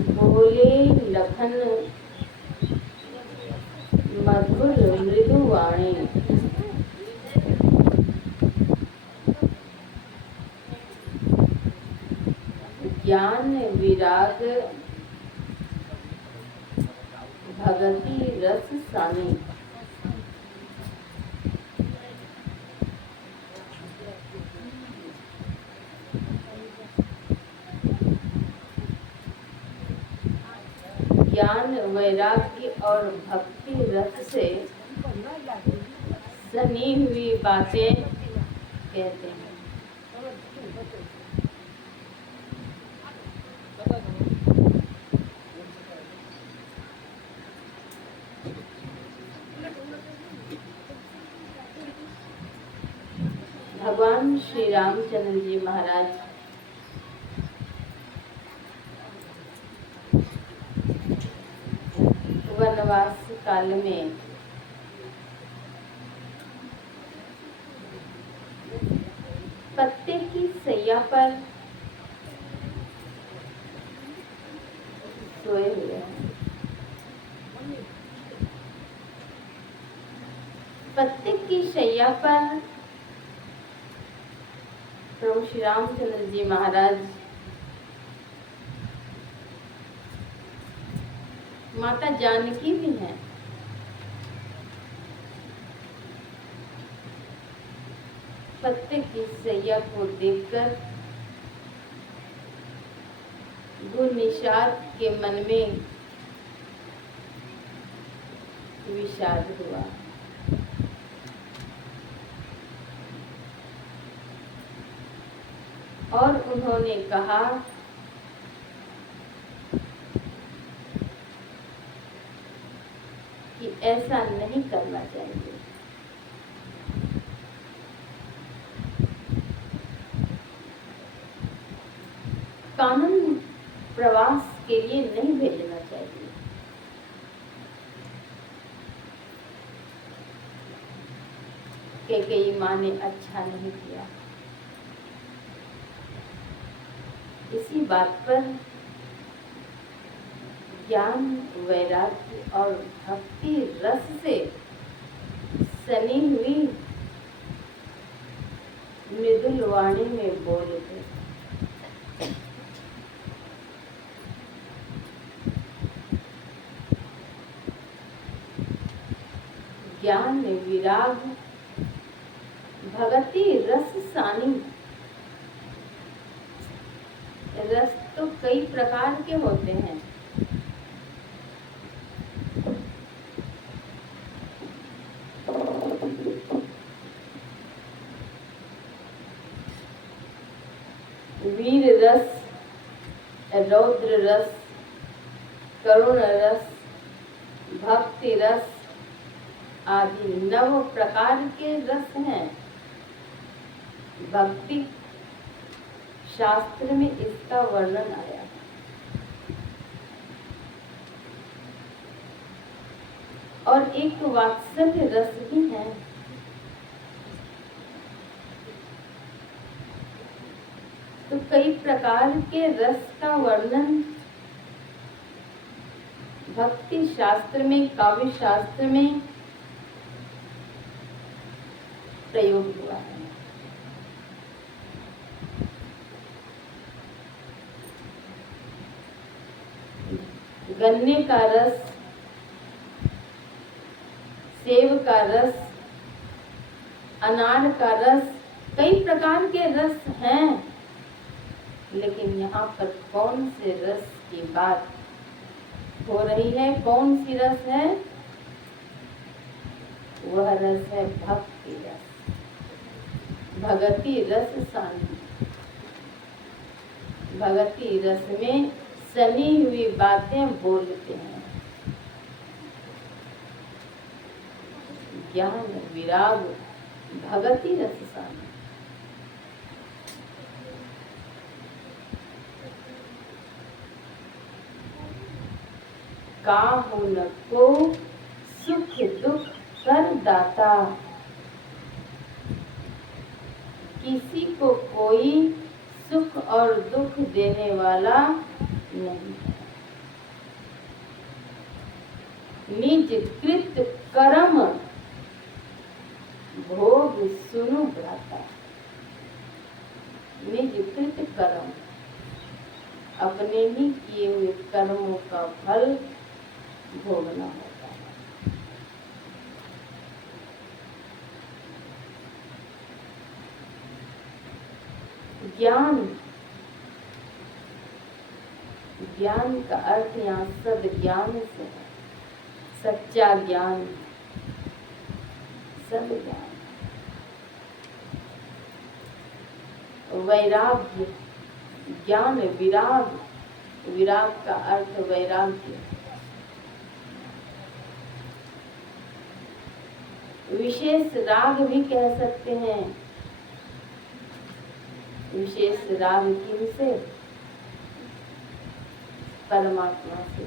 बोले लखन मधुर मृदु वाणी, ज्ञान विराग भगति रस सानी। ज्ञान वैराग्य और भक्ति रस से सनी हुई बातें कहते हैं। भगवान श्री रामचंद्र जी महाराज वनवास काल में पत्ते की सैया पर सोए हुए हैं। पत्ते की सैया पर प्रभु श्री रामचंद्र जी महाराज माता जानकी भी हैं। पत्ते की सैया को देखकर वो निषाद के मन में विषाद हुआ। और उन्होंने कहा कि ऐसा नहीं करना चाहिए। कानून प्रवास के लिए नहीं भेजना चाहिए। कैकेयी माँ ने अच्छा नहीं किया। इसी बात पर ज्ञान वैराग्य और भक्ति रस से सनी हुई मृदुल वाणी में बोले थे। ज्ञान विराग भगति रस सानी। रस तो कई प्रकार के होते हैं। वीर रस, रौद्र रस, करुण रस, भक्ति रस आदि 9 प्रकार के रस हैं। भक्ति शास्त्र में इसका वर्णन आया। और एक वात्सल्य रस भी है। तो कई प्रकार के रस का वर्णन भक्ति शास्त्र में, काव्य शास्त्र में प्रयोग हुआ है। गन्ने का रस, सेब का रस, अनार का रस, कई प्रकार के रस हैं। लेकिन यहाँ पर कौन से रस की बात हो रही है? कौन सी रस है? वह रस है भक्ति रस, भगति रस सानी। भगति रस में सनी हुई बातें बोलते हैं। ज्ञान विराग भगति रस सानी। काहू न को सुख दुख कर दाता, किसी को कोई सुख और दुख देने वाला नहीं है। निज कृत कर्म भोग सुनु भ्राता। निज कृत कर्म, अपने ही किए हुए कर्मों का फल भोगना होता है। ज्ञान, ज्ञान का अर्थ यहाँ सद ज्ञान से है, सच्चा ज्ञान, सद ज्ञान। वैराग्य, ज्ञान विराग, विराग का अर्थ वैराग्य। विशेष राग भी कह सकते हैं। विशेष राग किनसे? परमात्मा से।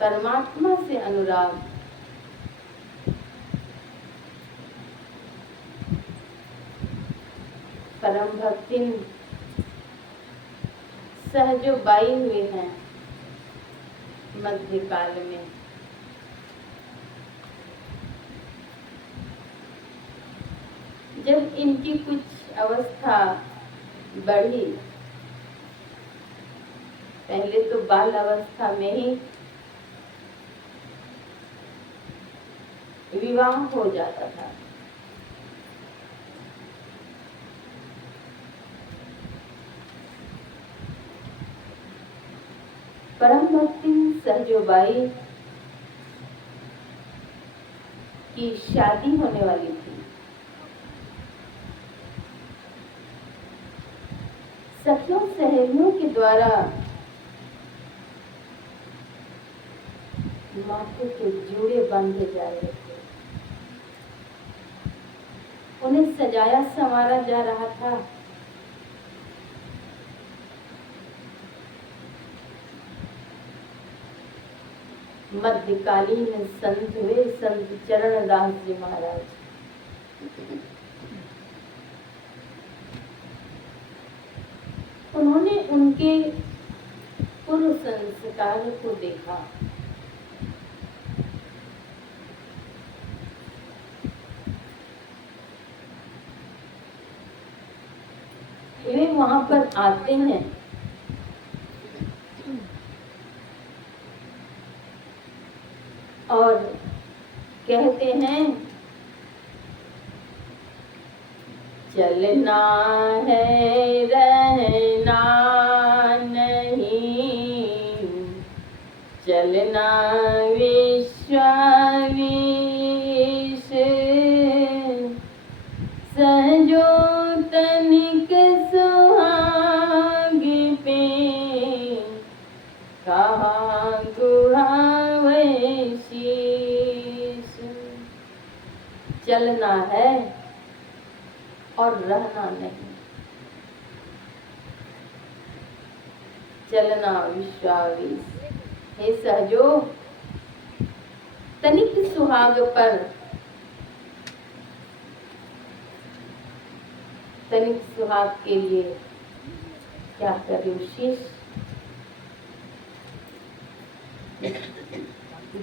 परमात्मा से अनुराग। परम भक्ति सहजो बाई हुए हैं मध्यकाल में। जब इनकी कुछ अवस्था बढ़ी, पहले तो बाल अवस्था में ही विवाह हो जाता था। परम भक्ति सहजोबाई की शादी होने वाली थी। सखियों सहेलियों के द्वारा माथे के जूड़े बांधे जा रहे थे, उन्हें सजाया संवारा जा रहा था। मध्यकालीन संत हुए संत चरण दास जी महाराज। उन्होंने उनके पूर्व संस्कार को देखा। वे वहां पर आते हैं, और कहते हैं चलना है रहना नहीं, चलना विश्व विश, सहजो तनिक सुहाग पे, कहाँ गुहावे शीश। चलना है और रहना नहीं, चलना विश्वाविश। हे सहजो, तनिक सुहाग पर, तनिक सुहाग के लिए क्या कर रही हो शीश?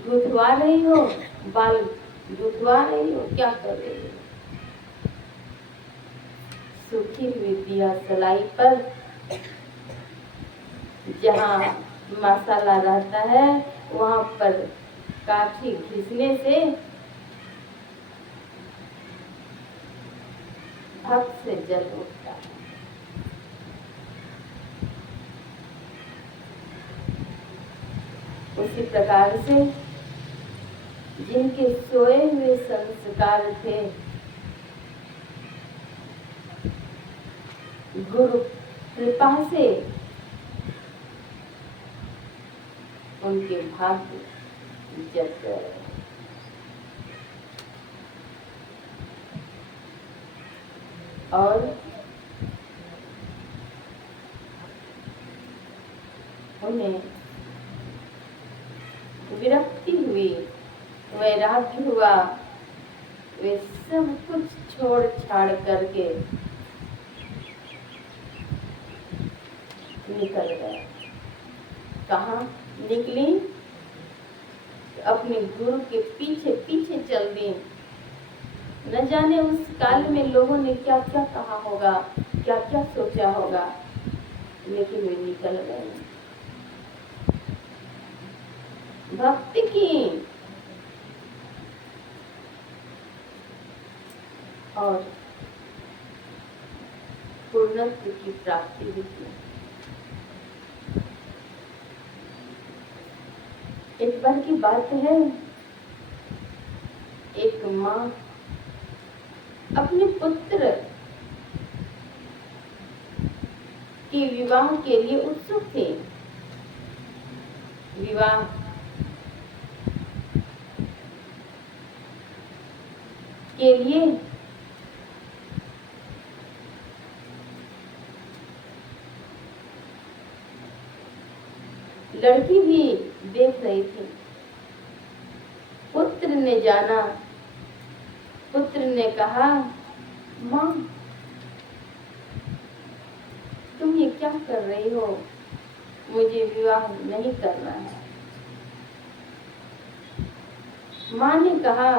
गुथवा रही हो, बाल गुथवा रही हो, क्या कर रही हो? सूखी हुई दिया सलाई पर जहाँ मसाला रहता है, वहाँ पर काठी घिसने से भक्त से जल उठता है। उसी प्रकार से जिनके सोए हुए संस्कार थे, गुरु कृपा से उनके भाग्य जग गए। और उन्हें विरक्ति हुई, वैराग्य हुआ। वे सब कुछ छोड़ छाड़ करके निकल गए। कहाँ? निकली, अपने गुरु के पीछे पीछे चल दी। न जाने उस काल में लोगों ने क्या क्या कहा होगा, क्या क्या सोचा होगा, लेकिन वे निकल गए। भक्ति की और पूर्णत्व की प्राप्ति भी की। एक बार की बात है, एक माँ अपने पुत्र के विवाह के लिए उत्सुक थे। विवाह के लिए लड़की भी देख रही थी। पुत्र ने जाना, पुत्र ने कहा, माँ तुम ये क्या कर रही हो, मुझे विवाह नहीं करना है। माँ ने कहा,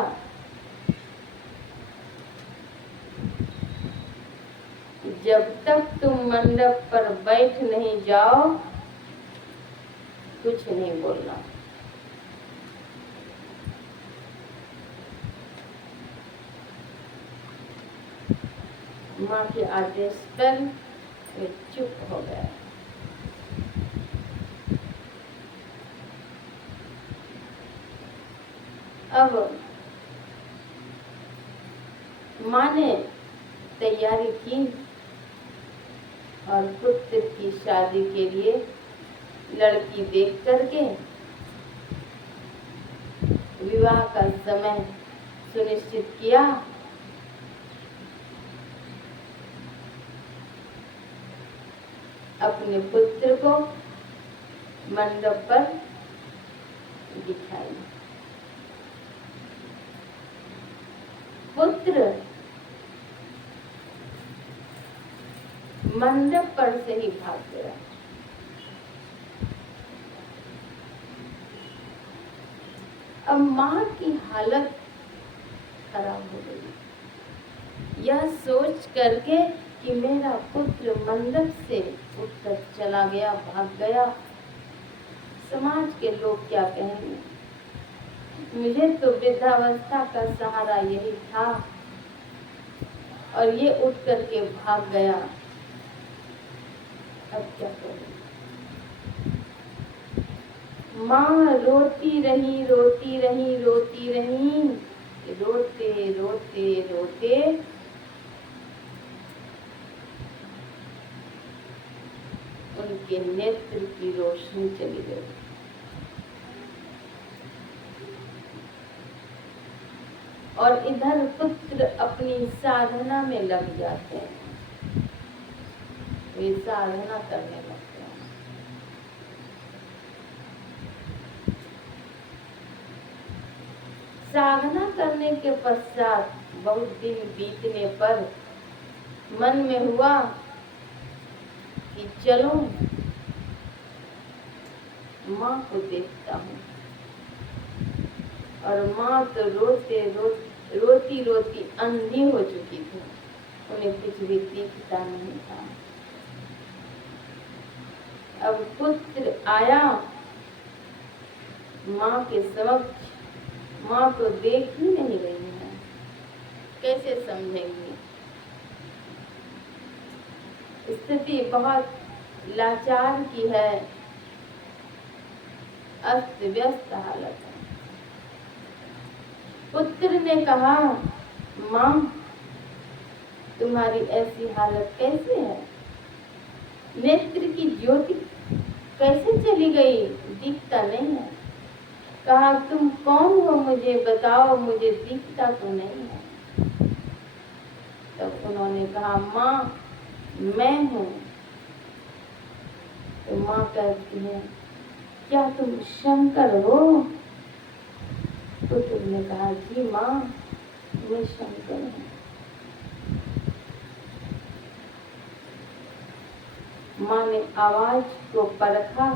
जब तक तुम मंडप पर बैठ नहीं जाओ कुछ नहीं बोलना। माँ के आदेश पर वे चुप हो गए। अब माँ ने तैयारी की और पुत्र की शादी के लिए लड़की देख करके विवाह का समय सुनिश्चित किया। अपने पुत्र को मंडप पर बिठाई। पुत्र मंडप पर से ही भाग गया। अब माँ की हालत खराब हो गई, यह सोच करके कि मेरा पुत्र मंडप से उठकर चला गया, भाग गया, समाज के लोग क्या कहेंगे। मुझे तो वृद्धावस्था का सहारा यही था और ये उठ करके भाग गया, अब क्या करूं। माँ रोती रही, रोती रही, रोती रही, रोते रोते रोते उनके नेत्र की रोशनी चली गई। और इधर पुत्र अपनी साधना में लग जाते हैं, वे साधना करने लगते हैं। साधना करने के पश्चात बहुत दिन बीतने पर मन में हुआ कि चलो माँ को देखता हूँ। और माँ तो रोती रोती अंधी हो चुकी थी, उन्हें कुछ भी दिखता नहीं था। अब पुत्र आया माँ के समक्ष, माँ तो देख ही नहीं रही है, कैसे समझेंगी। स्थिति बहुत लाचार की है, अस्त व्यस्त हालत है। पुत्र ने कहा, माँ तुम्हारी ऐसी हालत कैसे है, नेत्र की ज्योति कैसे चली गई, दिखता नहीं है। कहा तुम कौन हो, मुझे बताओ, मुझे दिखता तो नहीं है। तब उन्होंने कहा, माँ मैं हूँ। तो माँ कहती है, क्या तुम शंकर हो। पुत्र ने कहा, जी माँ मैं शंकर हूँ। माँ ने आवाज को परखा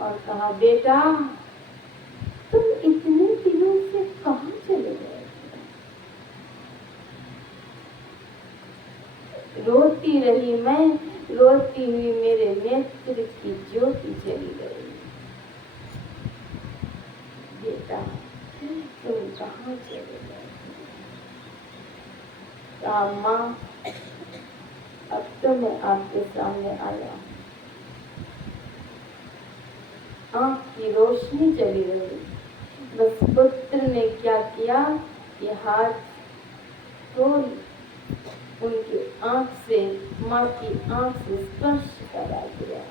और कहा, बेटा तुम इतने दिनों से कहाँ चले गए? रोती रही मैं, रोती हुई मेरे नेत्र की ज्योति चली गई। बेटा तुम कहाँ चले गए? कहा, माँ अब तो मैं आपके सामने आया। आँख की रोशनी चली गई। बस पुत्र ने क्या किया कि हाथ खोल उनकी आँख से, माँ की आँख से स्पर्श करा दिया।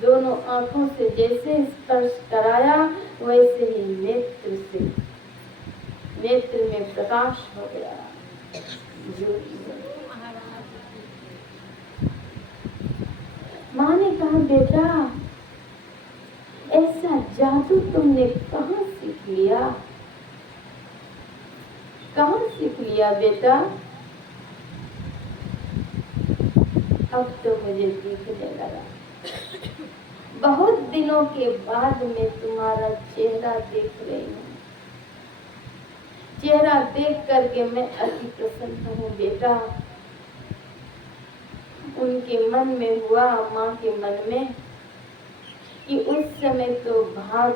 दोनों आँखों से जैसे स्पर्श कराया वैसे ही नेत्र में प्रकाश हो गया। माँ ने कहा, बेटा ऐसा जादू तुमने कहाँ सीख लिया? कहाँ सीख लिया बेटा? अब तो मुझे दिखने लगा। बहुत दिनों के बाद मैं तुम्हारा चेहरा देख रही हूँ। चेहरा देख करके मैं अति प्रसन्न हूँ बेटा। उनके मन में हुआ, माँ के मन में, कि उस समय तो भाग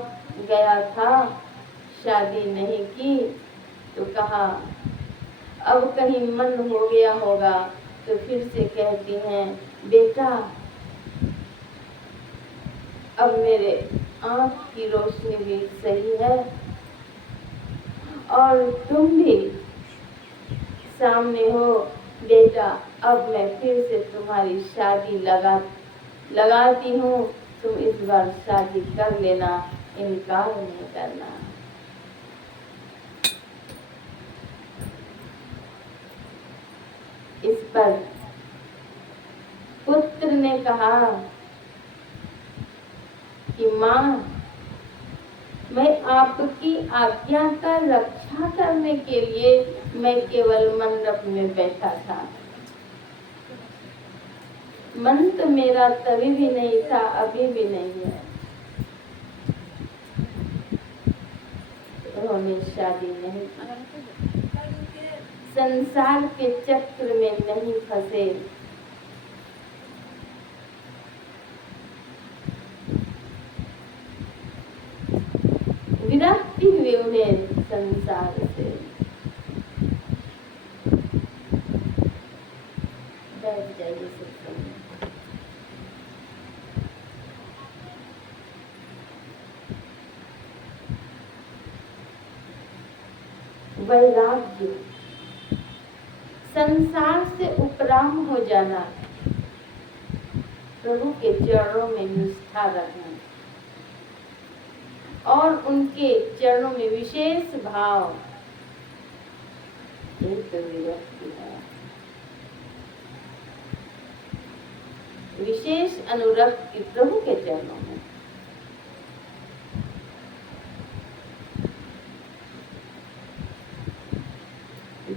गया था, शादी नहीं की, तो कहा अब कहीं मन हो गया होगा तो फिर से कहती हैं, बेटा अब मेरे आँख की रोशनी भी सही है और तुम भी सामने हो बेटा। अब मैं फिर से तुम्हारी शादी लगाती हूँ, तुम इस बार शादी कर लेना, इनकार नहीं करना। इस पर पुत्र ने कहा कि माँ मैं आपकी आज्ञा का रक्षा करने के लिए मैं केवल मंडप में बैठा था। मन तो मेरा तभी भी नहीं था, अभी भी नहीं है। उन्होंने शादी नहीं की, संसार के चक्र में नहीं फंसे। विरक्ति हुई उन्हें संसार से। बैठ जाइए सत्संग में। वैराग्य, संसार से उपराम हो जाना, प्रभु के चरणों में निष्ठा रखना और उनके चरणों में विशेष भाव, यही तो विरक्ति है। विशेष अनुरक्ति प्रभु के चरणों में।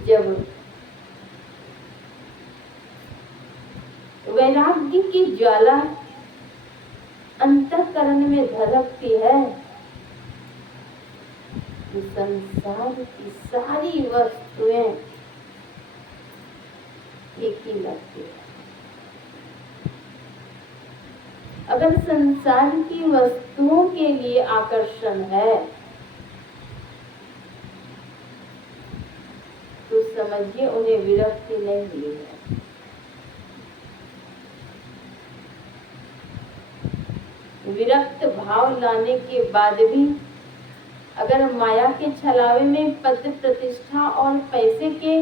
जब वैराग्य की ज्वाला अंतःकरण में धधकती है तो संसार की सारी वस्तुएं फीकी लगती है। अगर संसार की वस्तुओं के लिए आकर्षण है तो समझिए उन्हें विरक्ति नहीं हुई है। विरक्त भाव लाने के बाद भी अगर माया के छलावे में पद प्रतिष्ठा और पैसे के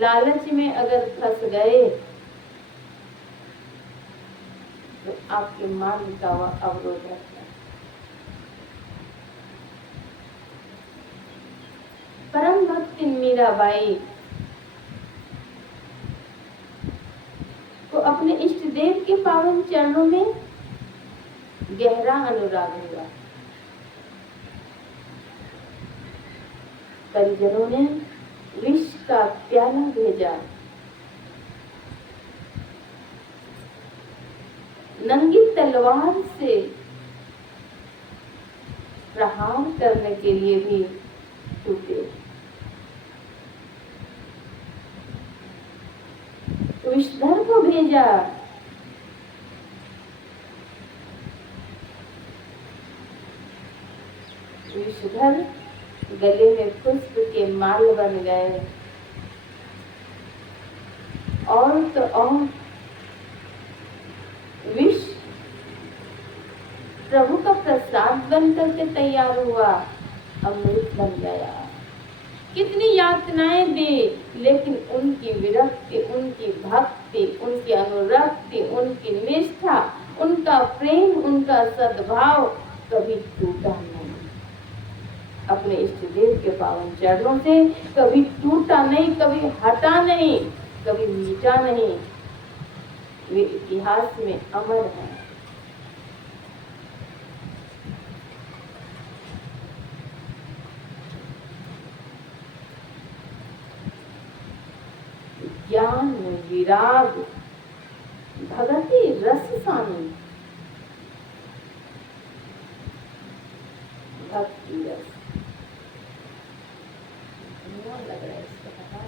लालच में अगर फंस गए तो आपके मार्ग का वह अवरोध है। परम भक्त मीराबाई को अपने इष्ट देव के पावन चरणों में गहरा अनुराग हुआ। परिजनों ने विष का प्याला भेजा। नंगी तलवार से प्रहार करने के लिए भी टूटे। विषधर को भेजा, विषधर गले में पुष्प के माल बन गए। और तो और विष प्रभु का प्रसाद बन करके तैयार हुआ, अमृत बन गया। कितनी यातनाएं दी, लेकिन उनकी विरक्ति, उनकी भक्ति, उनकी अनुरक्ति, उनकी निष्ठा, उनका प्रेम, उनका सद्भाव कभी टूटा नहीं। अपने इष्ट देव के पावन चरणों से कभी टूटा नहीं, कभी हटा नहीं, कभी मिटा नहीं। वे इतिहास में अमर हैं। ज्ञान विराग भगति रस सानी, भक्ति रस लग रहा है इसका पता।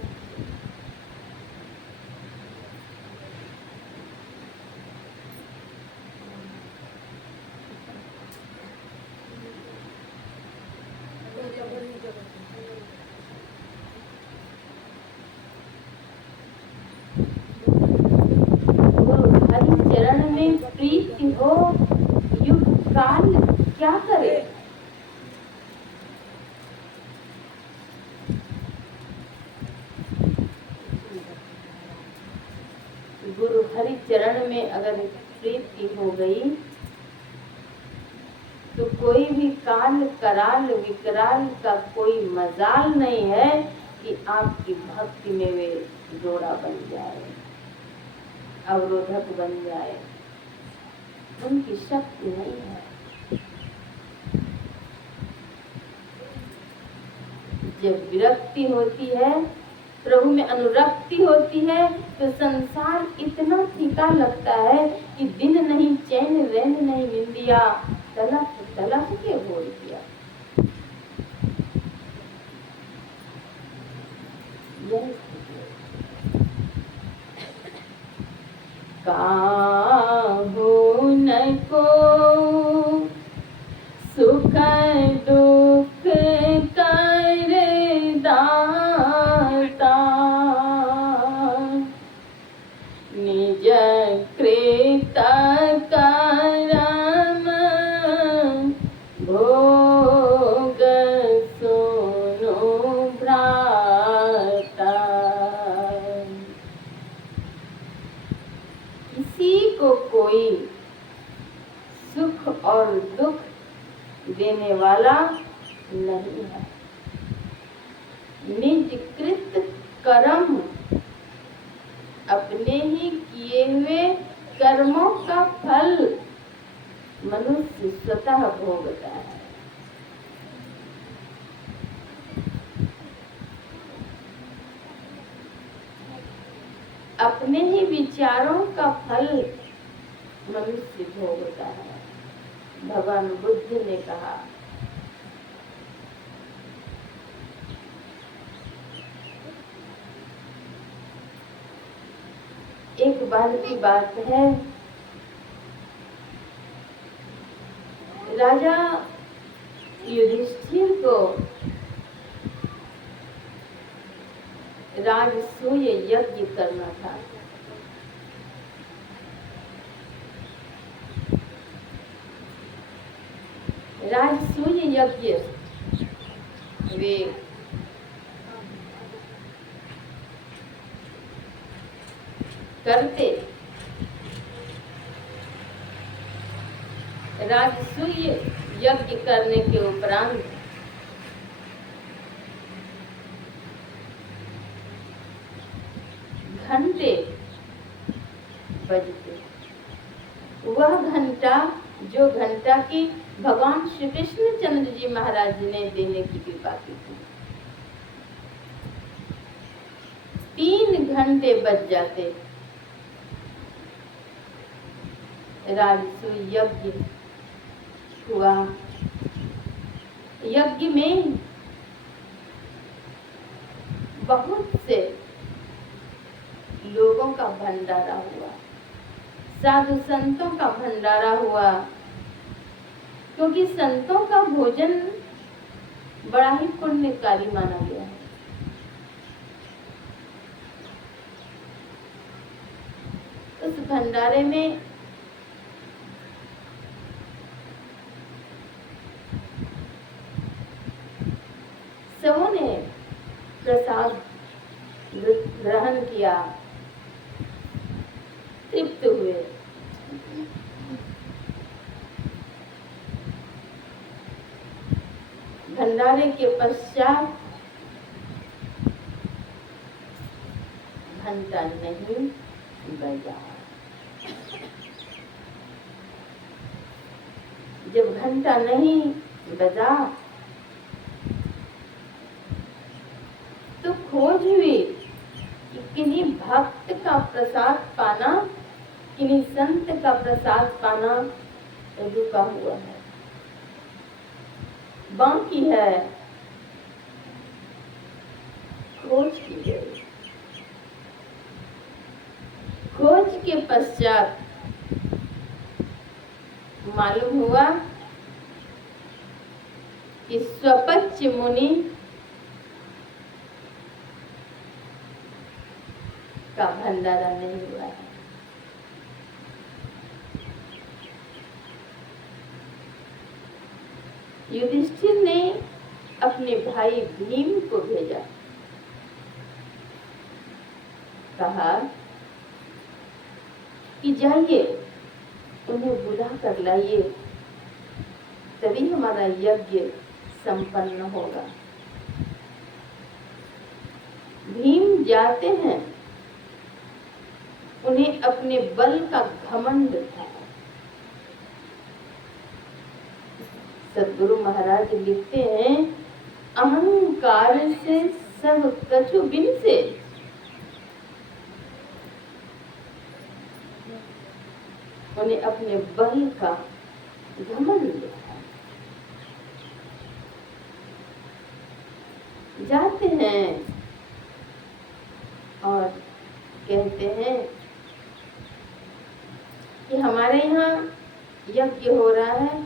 चरण में प्रीति हो, युग काल क्या करे। गुरु हरि चरण में अगर प्रीति हो गई तो कोई भी काल कराल विकराल का कोई मजाल नहीं है कि आपकी भक्ति में वे जोड़ा बन जाए, अवरोधक बन जाए। उनकी शक्ति नहीं है। जब विरक्ति होती है, प्रभु में अनुरक्ति होती है, तो संसार इतना फीका लगता है कि दिन नहीं चैन रैन नहीं निंदिया, तलक तलक के बोल दिया। काहू न को सुख दुख कर दाता, निज कृत करम भोग सुनो भ्राता। किसी को कोई सुख और दुख देने वाला नहीं है। निज कृत कर्म, अपने ही किए हुए कर्मों का फल मनुष्य स्वतः भोगता है। अपने ही विचारों का फल मनुष्य भोगता है। भगवान बुद्ध ने कहा, एक बार की बात है, राजा युधिष्ठिर को राजसूय यज्ञ करना था। राजसूय यज्ञ वे करते। राजसूय यज्ञ करने के उपरांत घंटे बजते। वह घंटा जो घंटा की भगवान श्री कृष्ण चंद्र जी महाराज ने देने की कृपा की थी, 3 घंटे बज जाते। राजसूय यज्ञ हुआ, यज्ञ में बहुत से लोगों का भंडारा हुआ, साधु संतों का भंडारा हुआ, क्योंकि संतों का भोजन बड़ा ही पुण्यकारी माना गया है। उस भंडारे में सबों ने प्रसाद ग्रहण किया, तृप्त हुए। भंडारे के पश्चात घंटा नहीं बजा। जब घंटा नहीं बजा तो खोज हुई कि किन्हीं भक्त का प्रसाद पाना, किन्हीं संत का प्रसाद पाना रुका हुआ है, बाकी है। खोज की गई। खोज के पश्चात मालूम हुआ कि स्वपच मुनि का भंडारा नहीं हुआ है। युधिष्ठिर ने अपने भाई भीम को भेजा, कहा कि जाइए उन्हें बुला कर लाइए, तभी हमारा यज्ञ संपन्न होगा। भीम जाते हैं, उन्हें अपने बल का घमंड था। सद्गुरु महाराज लिखते हैं, अहंकार से सब कछु बिन से, उन्हें अपने बल का घमंड था। जाते हैं और कहते हैं कि हमारे यहाँ यज्ञ हो रहा है,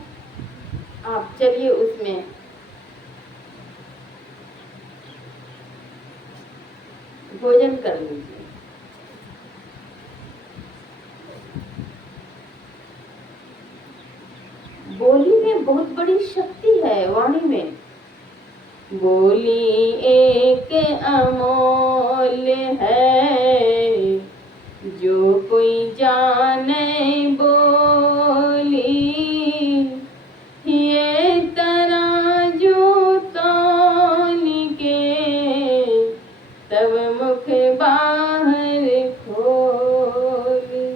आप चलिए उसमें भोजन कर लीजिए। बोली में बहुत बड़ी शक्ति है, वाणी में। बोली एक अमोल है, जो कोई जाने बोली, ये तराजू तौल के तब मुख बाहर खोली।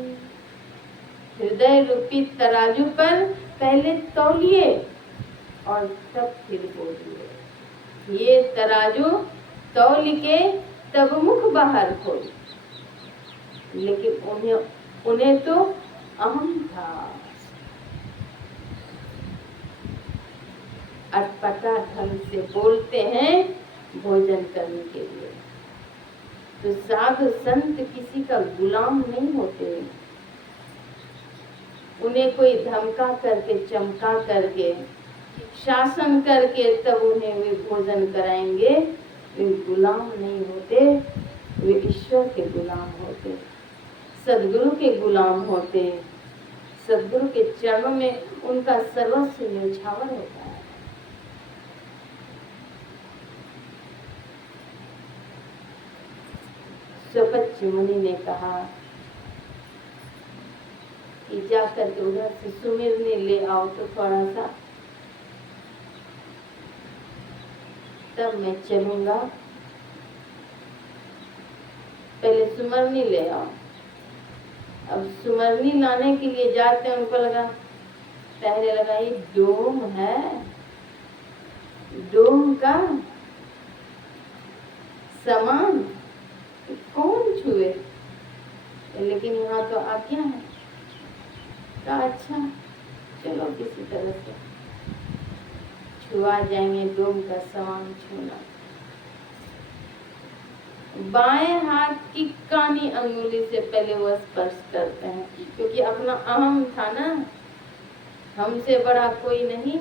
हृदय रूपी तराजू पर पहले तौलिए और तब फिर बोलिए। ये तराजू तौल के तब मुख बाहर खोल। लेकिन उन्हें तो अहम था, अटपटा ढंग से बोलते हैं भोजन करने के लिए। तो साधु संत किसी का गुलाम नहीं होते। उन्हें कोई धमका करके, चमका करके, शासन करके तब उन्हें वे भोजन कराएंगे। वे गुलाम नहीं होते, वे ईश्वर के गुलाम होते, सद्गुरु के गुलाम होते। सद्गुरु के चरणों में उनका सर्वस्व न्यौछावर होता है। स्वपच मुनि ने कहा कि जाकर के उधर से सुमिरनी ले आओ तो थोड़ा सा, तब मैं चलूंगा। पहले सुमरनी ले आओ। अब सुमरनी लाने के लिए जाते हैं, उनको लगा, पहले लगा ये डोम है, डोम का सामान कौन छुए, लेकिन यहाँ तो आज्ञा है। कहा अच्छा चलो किसी तरह से तो आ जाएंगे डोम का सामान छूना। बाएं हाथ की कानी अंगुली से पहले वो स्पर्श करते हैं, क्योंकि अपना अहम था ना, हमसे बड़ा कोई नहीं।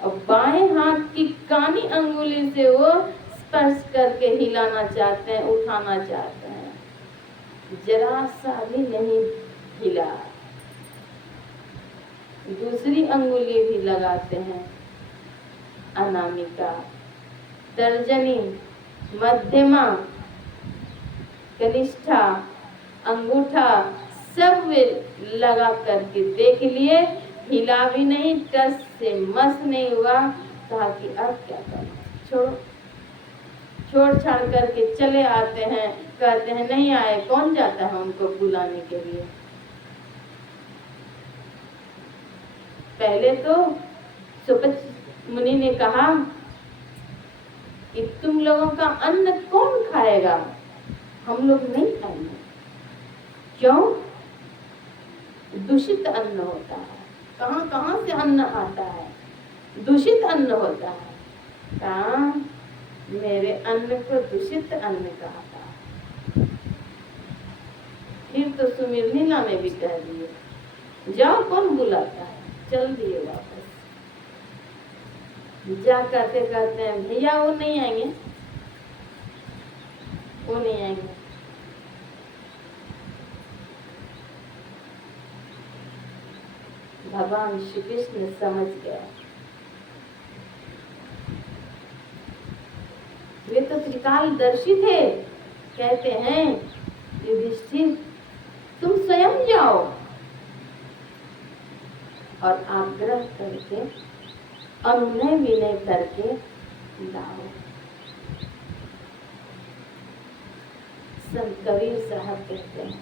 और बाएं हाथ की कानी अंगुली से वो स्पर्श करके हिलाना चाहते हैं, उठाना चाहते हैं, जरा सा भी नहीं हिला। दूसरी अंगुली भी लगाते हैं, अनामिका, तर्जनी, मध्यमा, कनिष्ठा, अंगूठा सब लगा करके देख लिए, हिला भी नहीं, टस से मस नहीं हुआ। कहा कि अब क्या करना, छोड़ो, छोड़ छाड़ करके चले आते हैं। कहते हैं नहीं आए, कौन जाता है उनको बुलाने के लिए। पहले तो सुपच मुनि ने कहा कि तुम लोगों का अन्न कौन खाएगा, हम लोग नहीं खाएंगे। क्यों? दूषित अन्न होता है। कहां कहां से अन्न आता है, दूषित अन्न होता है। कहा मेरे अन्न को दूषित अन्न कहता है। फिर तो सुमिरनी लाने भी कह दिए, जाओ कौन बुलाता है, चल दिए वापस। जा करते कहते हैं भैया वो नहीं आएंगे, वो नहीं आएंगे। भगवान श्री कृष्ण समझ गया, वे तो त्रिकालदर्शी थे। कहते हैं युधिष्ठिर तुम स्वयं जाओ और आग्रह करके अनुनय विनय करके लाओ। संत कबीर साहब कहते हैं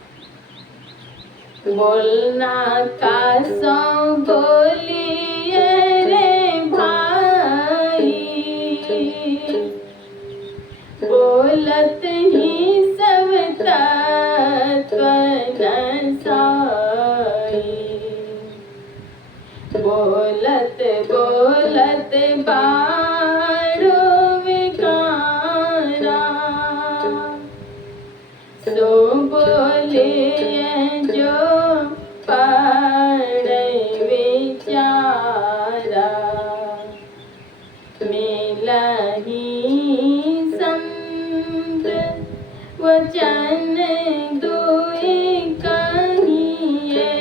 बोलना का सौ बोलिए रे भाई, बोलत ही सब तत्व न साई, बोलत बोलत बारो विकारा, सो बोले जो पढ़े विचारा, मिलहि संत वचन दुई कहिए,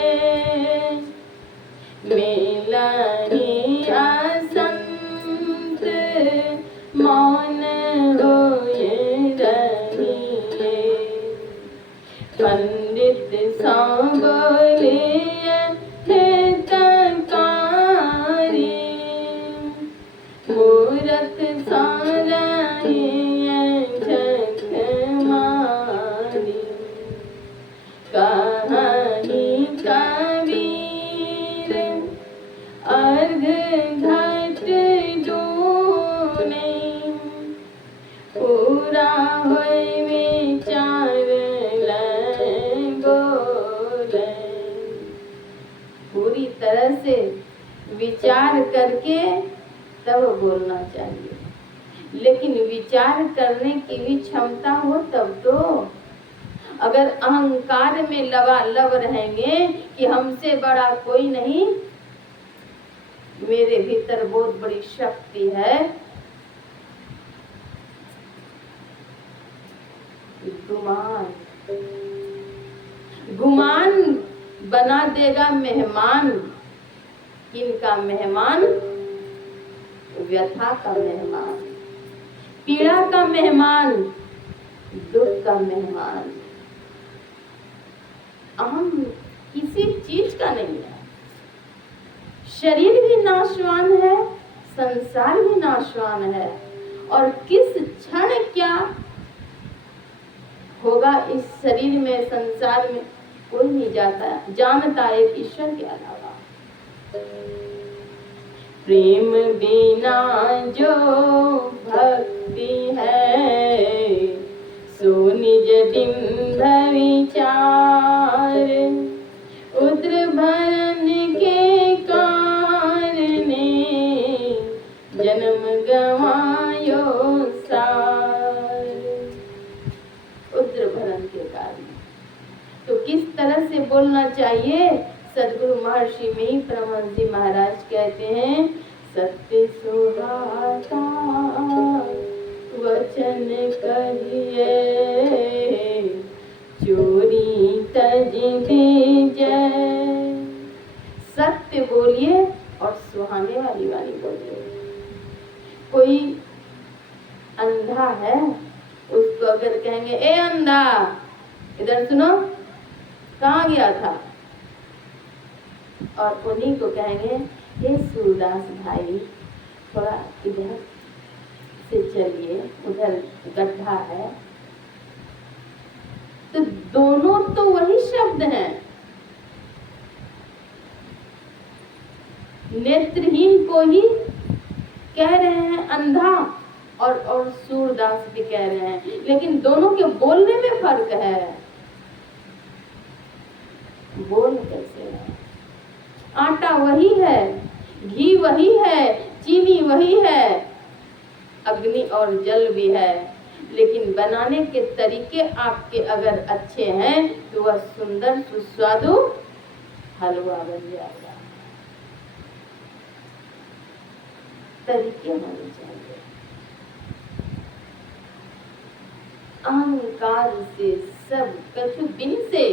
मिलहि असंत मौन होए रहिए, पंडित सौ बोलिए हितकारी, मूरख सौ रहिए झक मारी, कहानी कबीर अर्घ घट डूने, पूरा होए विचार बोले। पूरी तरह से विचार करके तब बोलना चाहिए, लेकिन विचार करने की भी क्षमता हो तब तो। अगर अहंकार में लबालब रहेंगे कि हमसे बड़ा कोई नहीं, मेरे भीतर बहुत बड़ी शक्ति है, गुमान बना देगा मेहमान। किनका मेहमान? व्यथा का मेहमान, पीड़ा का मेहमान, दुख का मेहमान। अहम किसी चीज का नहीं है। शरीर भी नाशवान है, संसार भी नाशवान है, और किस क्षण क्या होगा इस शरीर में, संसार में, कोई नहीं जानता एक ईश्वर के अलावा। प्रेम बिना जो भक्ति है, सो निज बिंब विचार, उद्र भरन के का किस तरह से बोलना चाहिए? सदगुरु महर्षि में परमहंस जी महाराज कहते हैं, सत्य सुहाता वचन कहिए, चोरी तज दीजै। सत्य बोलिए और सुहाने वाली वाणी बोलिए। कोई अंधा है, उसको अगर कहेंगे ए अंधा इधर सुनो, कहाँ गया था? और उन्हीं को कहेंगे हे सूरदास भाई थोड़ा इधर से चलिए, उधर गड्ढा है। तो दोनों तो वही शब्द हैं। नेत्रहीन को ही कह रहे हैं अंधा और सूरदास भी कह रहे हैं, लेकिन दोनों के बोलने में फर्क है। बोल कैसे है? आटा वही है, घी वही है, चीनी वही है, अग्नि और जल भी है, लेकिन बनाने के तरीके आपके अगर अच्छे हैं तो वह सुंदर सुस्वादु हलवा बन जाएगा। तरीके होने चाहिए। अहंकार से सब कछु बिन से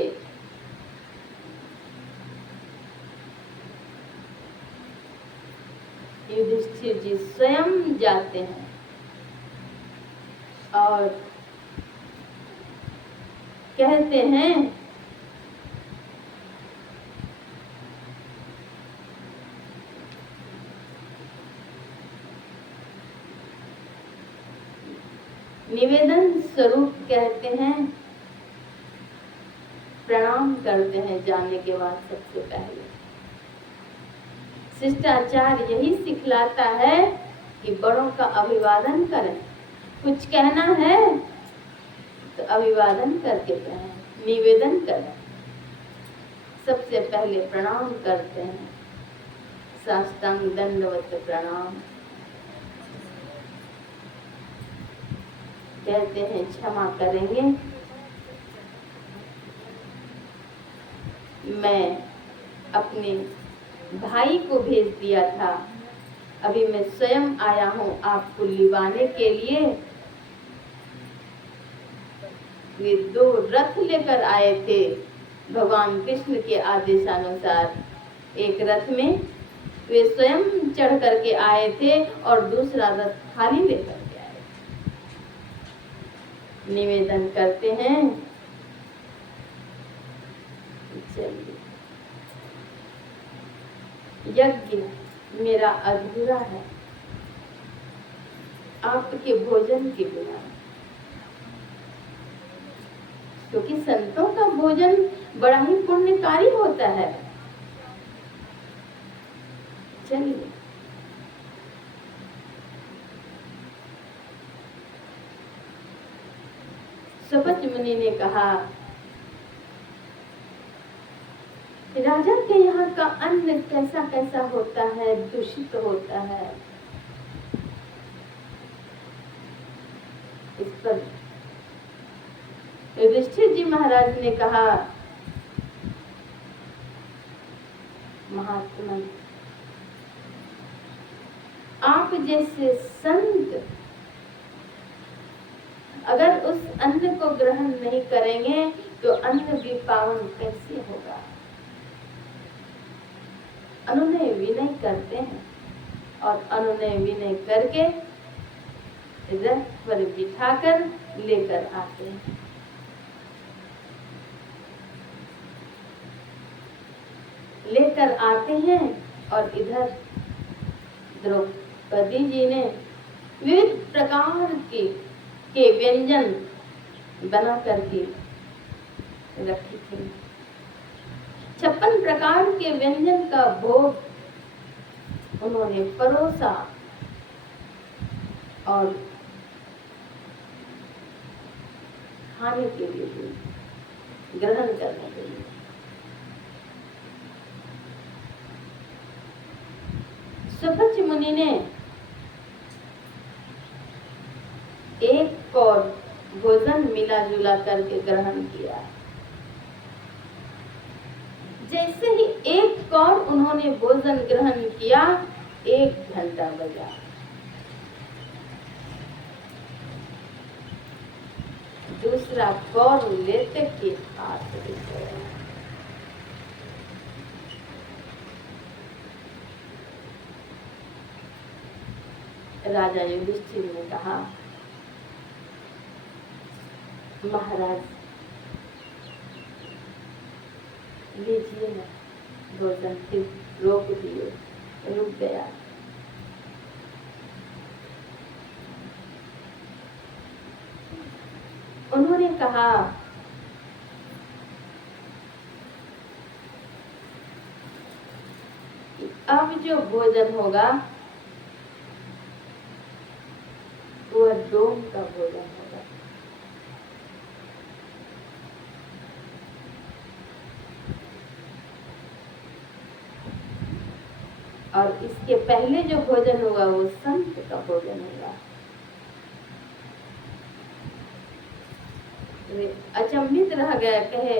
युधिष्ठिर जी स्वयं जाते हैं और कहते हैं निवेदन स्वरूप कहते हैं, प्रणाम करते हैं जाने के बाद। सबसे पहले शिष्टाचार यही सिखलाता है कि बड़ों का अभिवादन करें। कुछ कहना है तो अभिवादन करके कहें, निवेदन करें। सबसे पहले प्रणाम करते हैं, साष्टांग दंडवत प्रणाम। कहते हैं क्षमा करेंगे, मैं अपने भाई को भेज दिया था, अभी मैं स्वयं आया हूँ आपको लिवाने के लिए। वे 2 रथ लेकर आए थे भगवान कृष्ण के आदेशानुसार। एक रथ में वे स्वयं चढ़ करके आए थे और दूसरा रथ खाली लेकर के आए। निवेदन करते हैं, चलिए यज्ञ मेरा अधूरा है आपके भोजन के बिना, क्योंकि संतों का भोजन बड़ा ही पुण्यकारी होता है। चलिए सुपच मुनि ने कहा, राजा के यहाँ का अन्न कैसा कैसा होता है, दूषित होता है। इस पर युधिष्ठिर जी महाराज ने कहा, महात्मा आप जैसे संत अगर उस अन्न को ग्रहण नहीं करेंगे तो अन्न भी पावन कैसे होगा। अनुनय विनय करते हैं और अनुनय विनय करके रथ पर बिठाकर लेकर आते हैं। लेकर आते हैं और इधर द्रौपदी जी ने विविध प्रकार के व्यंजन बना करके रखी थी। 56 प्रकार के व्यंजन का भोग उन्होंने परोसा और खाने के लिए, ग्रहण करने के लिए। सुपच मुनि ने एक और भोजन मिला जुला करके ग्रहण किया। जैसे ही एक कौर उन्होंने भोजन ग्रहण किया, 1 घंटा बजा। दूसरा कौर लेते के हाथ रुक गया। राजा युधिष्ठिर ने कहा, महाराज लीजिए ना भोजन। फिर रोक दिए, रुक गया। उन्होंने कहा, कि अब जो भोजन होगा वह डोम का भोजन होगा। और इसके पहले जो भोजन होगा वो संत का भोजन होगा। वे अचंभित रह गया, कहे,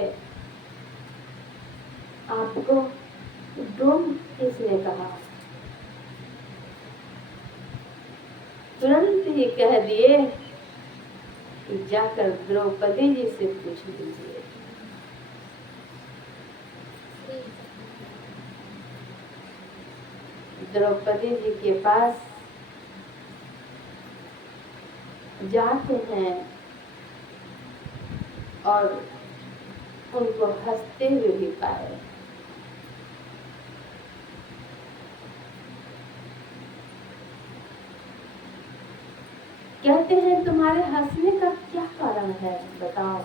आपको डोम किसने कहा? तुरंत ही कह दिए कि जाकर द्रौपदी जी से पूछ लीजिए। द्रौपदी जी के पास जाते हैं और उनको हंसते हुए भी पाए। कहते हैं, तुम्हारे हंसने का क्या कारण है, बताओ।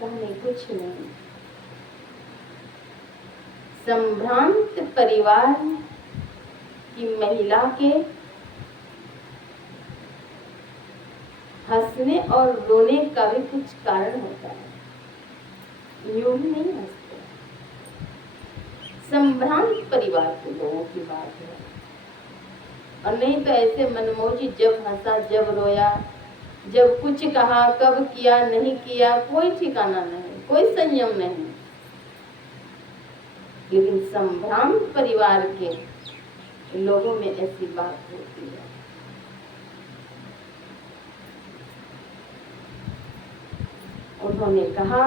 कहने, कुछ नहीं। संभ्रांत परिवार की महिला के हंसने और रोने का भी कुछ कारण होता है, यूं ही नहीं हंसते। संभ्रांत परिवार के लोगों की बात है। और नहीं तो ऐसे मनमौजी जब हंसा जब रोया, जब कुछ कहा कब किया नहीं किया, कोई ठिकाना नहीं, कोई संयम नहीं। लेकिन संभ्रांत परिवार के लोगों में ऐसी बात होती है। उन्होंने कहा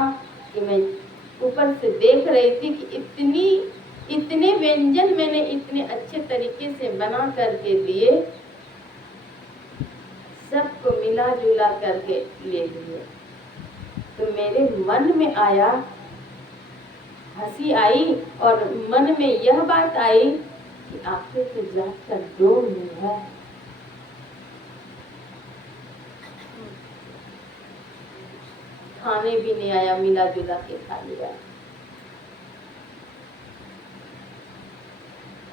कि मैं ऊपर से देख रही थी कि इतने व्यंजन मैंने इतने अच्छे तरीके से बना करके दिए, सबको मिला जुला करके ले लिए। तो मेरे मन में आया, हंसी आई और मन में यह बात आई कि आपके तो जाकर डोम नहीं है। खाने भी नहीं आया, मिला जुला के खा लिया।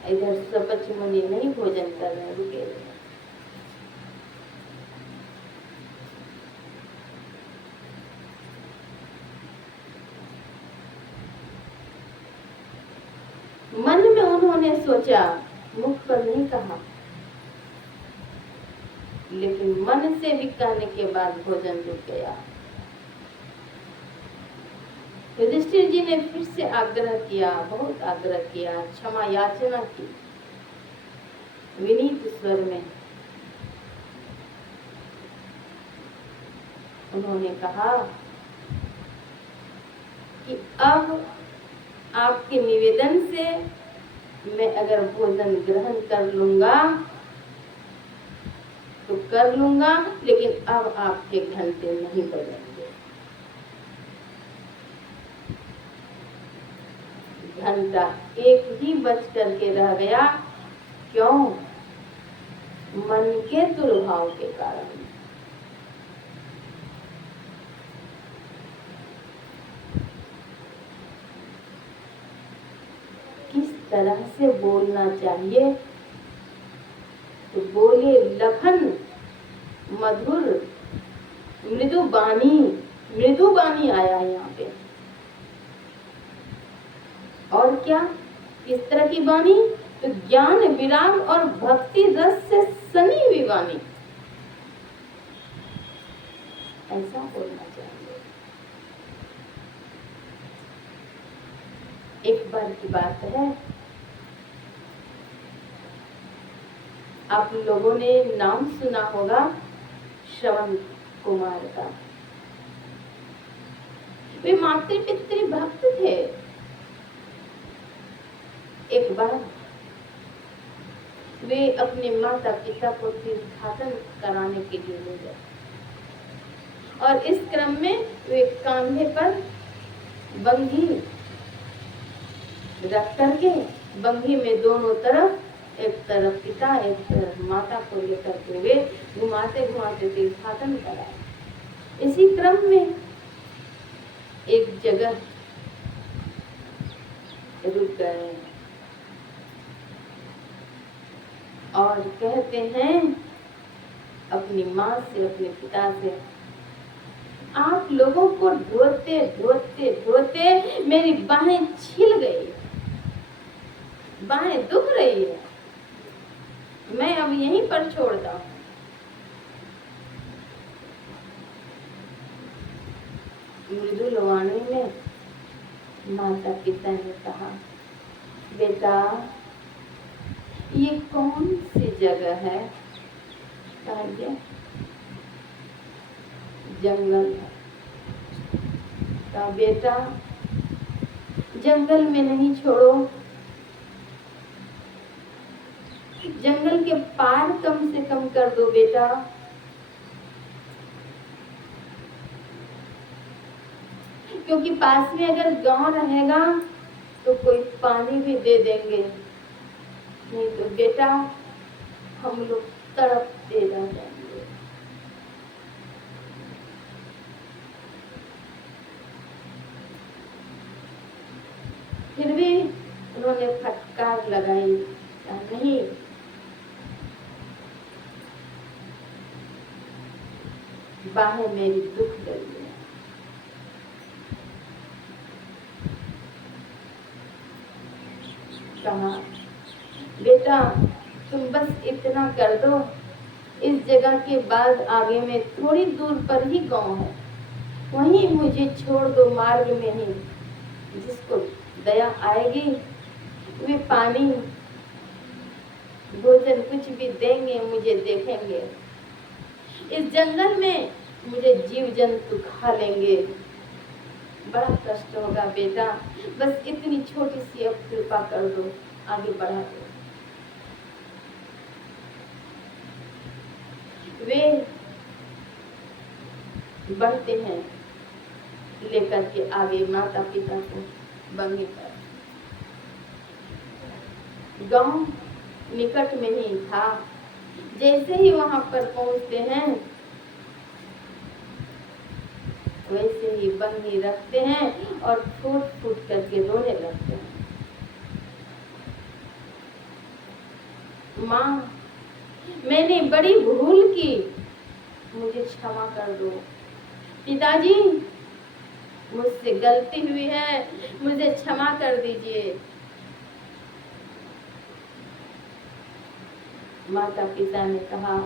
इधर सपच मुनि नहीं भोजन कर रहे, रुके रहे। मन में उन्होंने सोचा, मुख पर नहीं कहा, लेकिन मन से भी कहने के बाद भोजन रुक गया। युधिष्ठिर जी ने फिर से आग्रह किया, बहुत आग्रह किया, क्षमा याचना की विनीत स्वर में। उन्होंने कहा कि अब आपके निवेदन से मैं अगर भोजन ग्रहण कर लूंगा तो कर लूंगा, लेकिन अब आपके घंटे नहीं बजेंगे। घंटा 1 ही बज करके रह गया। क्यों? मन के दुर्भाव के कारण। किस तरह से बोलना चाहिए तो बोले, लखन मधुर मृदु बानी आया यहाँ पे। और क्या, किस तरह की वाणी? तो ज्ञान विराग और भक्ति रस से सनी हुई वाणी, ऐसा बोलना चाहिए। एक बार की बात है, आप लोगों ने नाम सुना होगा श्रवण कुमार का। वे मातृ पितृ भक्त थे। एक बार वे अपने माता पिता को तीर्थाटन कराने के लिए ले गए और इस क्रम में वे कांधे पर बंगी रख करके, बंगी में दोनों तरफ, एक तरफ पिता एक तरफ माता को लेकर के वे घुमाते घुमाते तीर्थाटन कराए। इसी क्रम में एक जगह रुक गए और कहते हैं अपनी माँ से, अपने पिता से, आप लोगों को ढोते ढोते ढोते मेरी बाहें छिल गई, बाहें दुख रही है, मैं अब यहीं पर छोड़ता हूँ। मृदुल वाणी में माता पिता ने कहा, बेटा ये कौन सी जगह है? कहा जंगल है। कहा बेटा जंगल में नहीं छोड़ो, जंगल के पार कम से कम कर दो बेटा। क्योंकि पास में अगर गांव रहेगा तो कोई पानी भी दे देंगे, नहीं तो बेटा हम लोग तड़पते रह जाएंगे। फिर भी उन्होंने फटकार लगाई, नहीं बाहें मेरी दुख गई है। कहा बेटा तुम बस इतना कर दो, इस जगह के बाद आगे में थोड़ी दूर पर ही गांव है, वहीं मुझे छोड़ दो, मार्ग में ही जिसको दया आएगी वे पानी भोजन कुछ भी देंगे, मुझे देखेंगे। इस जंगल में मुझे जीव जंतु खा लेंगे, बड़ा कष्ट होगा बेटा, बस इतनी छोटी सी अब कृपा कर दो, आगे बढ़ा दो। वे बढ़ते हैं लेकर के आगे माता पिता को बंगी पर। गांव निकट में ही था। जैसे ही वहां पर पहुंचते हैं वैसे ही बंगी रखते हैं और फूट फूट करके रोने लगते हैं। माँ मैंने बड़ी भूल की, मुझे क्षमा कर दो। पिताजी मुझसे गलती हुई है, मुझे क्षमा कर दीजिए। माता पिता ने कहा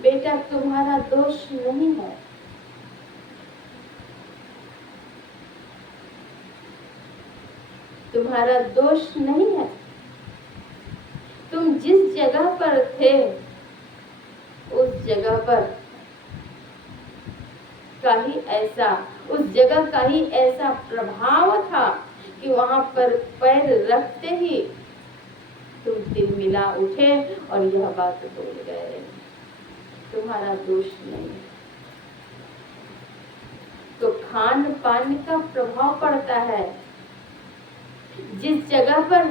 बेटा तुम्हारा दोष नहीं है, तुम्हारा दोष नहीं है, तुम जिस जगह पर थे उस जगह पर उस जगह का ही ऐसा प्रभाव था कि वहां पर पैर रखते ही तुम तिलमिला उठे और यह बात बोल गए, तुम्हारा दोष नहीं। तो खान पान का प्रभाव पड़ता है। जिस जगह पर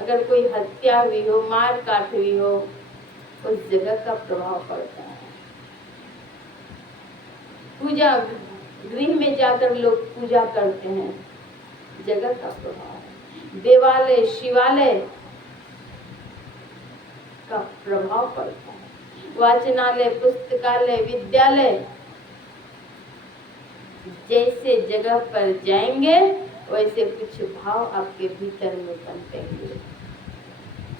अगर कोई हत्या हुई हो, मार काट हुई हो, उस जगह का प्रभाव पड़ता है। पूजा गृह में जाकर लोग पूजा करते हैं, जगह का प्रभाव है। देवालय शिवालय का प्रभाव पड़ता है। वाचनालय पुस्तकालय विद्यालय जैसे जगह पर जाएंगे वैसे कुछ भाव आपके भीतर में पनपेंगे,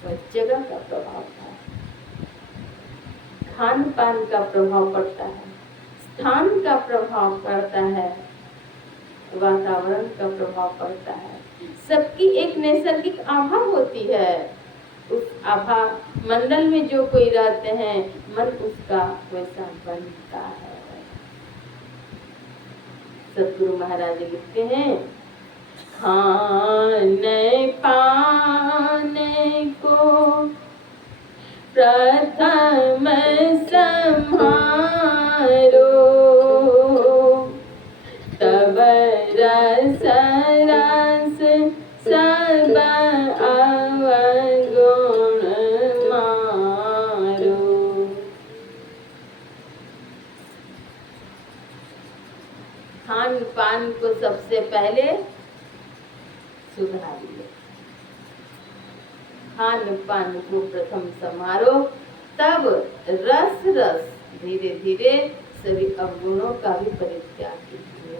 वह जगह का प्रभाव है। खान पान का प्रभाव पड़ता है, स्थान का प्रभाव पड़ता है। वातावरण का प्रभाव पड़ता है। सबकी एक नैसर्गिक आभा होती है, उस आभा मंडल में जो कोई रहते हैं मन उसका वैसा बनता है। सतगुरु महाराज लिखते हैं, खाने पाने को प्रथम सम्हारो, तब रस रस सब अवगुण मारो। खान पान को सबसे पहले सुधारिए, खान पान को प्रथम समारो, तब रस रस धीरे धीरे सभी अवगुणों का भी परित्याग कीजिए।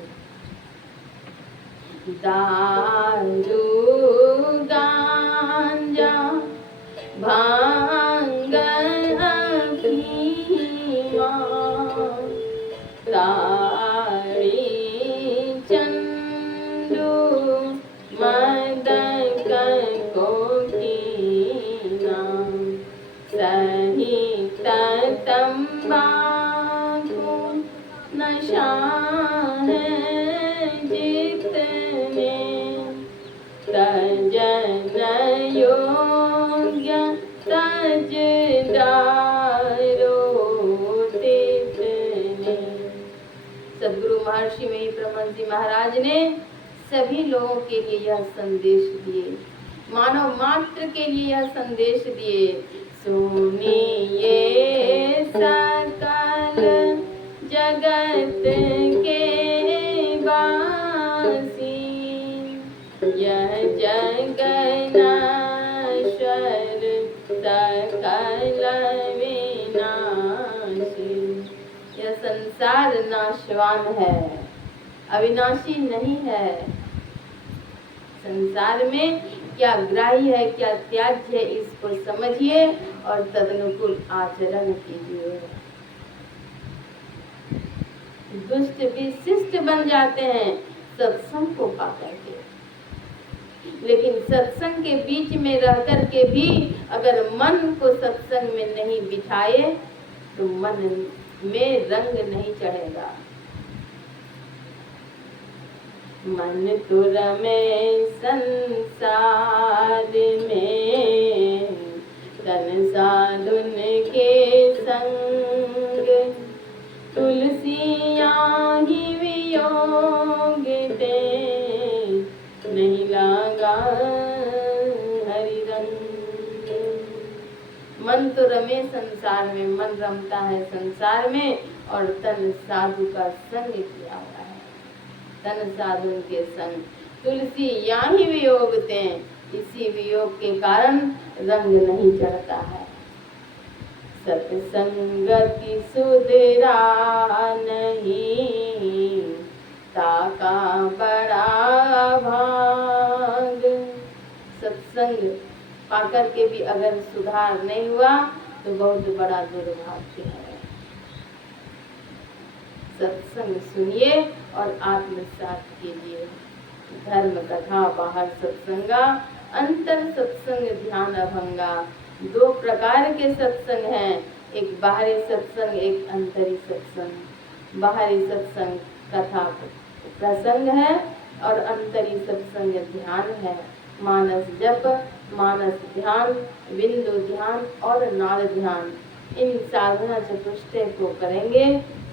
दारू गांजा भांग अफीमा ताड़ी चंदू मदक कोकीना सहित तंबाकू नशा है जितने, तजन योग्य तज डारो तितने। सद्गुरु महर्षि महिप्रमंसी महाराज ने सभी लोगों के लिए यह संदेश दिए, मानव मात्र के लिए यह संदेश दिए, सुनिए सकल जगत के वासी, यह जग नश्वर सकल विनाशी। यह संसार नाशवान है, अविनाशी नहीं है। संसार में क्या ग्राह्य है क्या त्याज्य है इसको समझिए और तदनुकूल आचरण कीजिए। दुष्ट भी शिष्ट बन जाते हैं सत्संग को पाकर के, लेकिन सत्संग के बीच में रह कर के भी अगर मन को सत्संग में नहीं बिठाए तो मन में रंग नहीं चढ़ेगा। मन तो रमे संसार में तन साधुन के संग, तुलसिया ही वियोग ते नहीं लागा हरि रंग। मन तो रमे संसार में, मन रमता है संसार में और तन साधु का संग किया हुआ है, तन साधु के संग। तुलसी यहाँ ही वियोग थे, इसी वियोग के कारण रंग नहीं चढ़ता है। सत्संगति सुधरा नहीं ताका बड़ा भाग। सत्संग पाकर के भी अगर सुधार नहीं हुआ तो बहुत बड़ा दुर्भाग्य है। सत्संग सुनिए और आत्मसात कीजिए। धर्म कथा बाहर सत्संगा, अंतर सत्संग ध्यान अभंगा। दो प्रकार के सत्संग हैं, एक बाहरी सत्संग, एक अंतरी सत्संग। बाहरी सत्संग कथा प्रसंग है और अंतरी सत्संग ध्यान है। मानस जप, मानस ध्यान, बिंदु ध्यान और नाद ध्यान, इन साधना चतुष्टय को करेंगे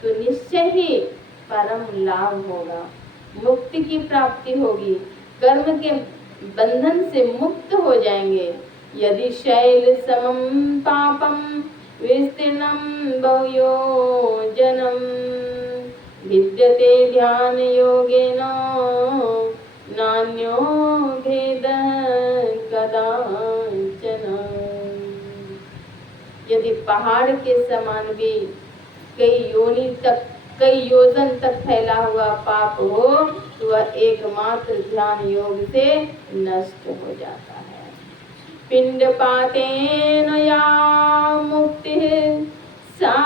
तो निश्चय ही परम लाभ होगा, मुक्ति की प्राप्ति होगी, कर्म के बंधन से मुक्त हो जाएंगे। यदि शैल समम पापम विस्तीर्णम बहुयोजनम विद्यते ध्यान योगेन नान्यो भेदः कदाचन। यदि पहाड़ के समान भी कई योजन तक फैला हुआ पाप हो तो वह एकमात्र ध्यान योग से नष्ट हो जाता है। पिंडपातेन या मुक्तिः सा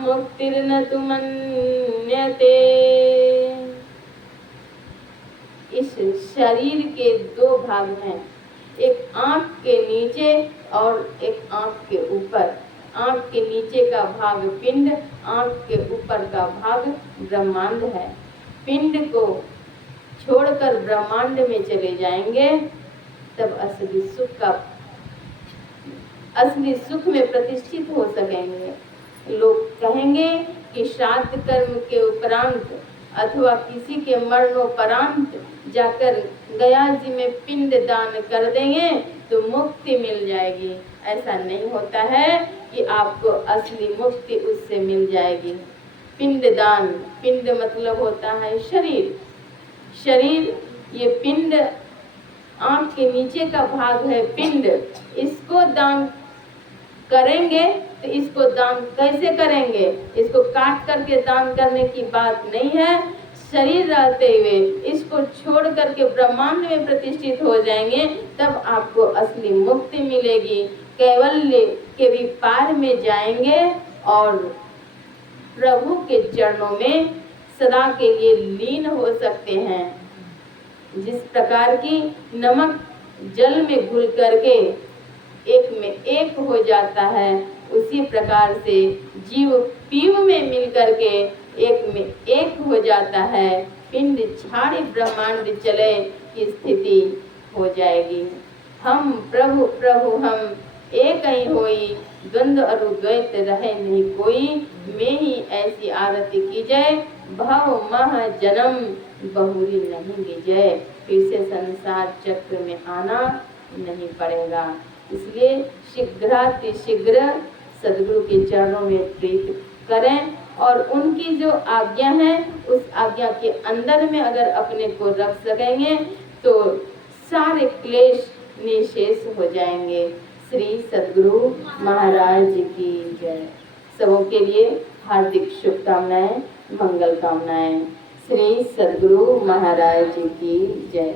मुक्तिर्न तु मन्यते। इस शरीर के दो भाग हैं, एक आँख के नीचे और एक आँख के ऊपर। आँख के नीचे का भाग पिंड, आँख के ऊपर का भाग ब्रह्मांड है। पिंड को छोड़कर ब्रह्मांड में चले जाएंगे तब असली सुख में प्रतिष्ठित हो सकेंगे। लोग कहेंगे कि श्राद्ध कर्म के उपरांत अथवा किसी के मरणोपरांत जाकर गया जी में पिंड दान कर देंगे तो मुक्ति मिल जाएगी। ऐसा नहीं होता है कि आपको असली मुक्ति उससे मिल जाएगी। पिंड दान, पिंड मतलब होता है शरीर। शरीर, ये पिंड आँख के नीचे का भाग है पिंड, इसको दान करेंगे तो इसको दान कैसे करेंगे? इसको काट करके दान करने की बात नहीं है। शरीर रहते हुए इसको छोड़ करके ब्रह्मांड में प्रतिष्ठित हो जाएंगे तब आपको असली मुक्ति मिलेगी। कैवल्य के भी पार में जाएंगे और प्रभु के चरणों में सदा के लिए लीन हो सकते हैं। जिस प्रकार की नमक जल में घुल करके एक में एक हो जाता है, उसी प्रकार से जीव पीव में मिल करके एक में एक हो जाता है। पिंड छाड़ी ब्रह्मांड चले की स्थिति हो जाएगी। हम प्रभु प्रभु हम एक ही होई, द्वंद्व अरु द्वैत रहे नहीं कोई। में ही ऐसी आरती की जाए, भव मह जन्म बहुरी नहीं गिजय। फिर से संसार चक्र में आना नहीं पड़ेगा। इसलिए शीघ्रातिशीघ्र सदगुरु के चरणों में प्रीत करें और उनकी जो आज्ञा है उस आज्ञा के अंदर में अगर अपने को रख सकेंगे तो सारे क्लेश निशेष हो जाएंगे। श्री सदगुरु महाराज की जय। सबों के लिए हार्दिक शुभकामनाएं, मंगल कामनाएं। श्री सदगुरु महाराज की जय।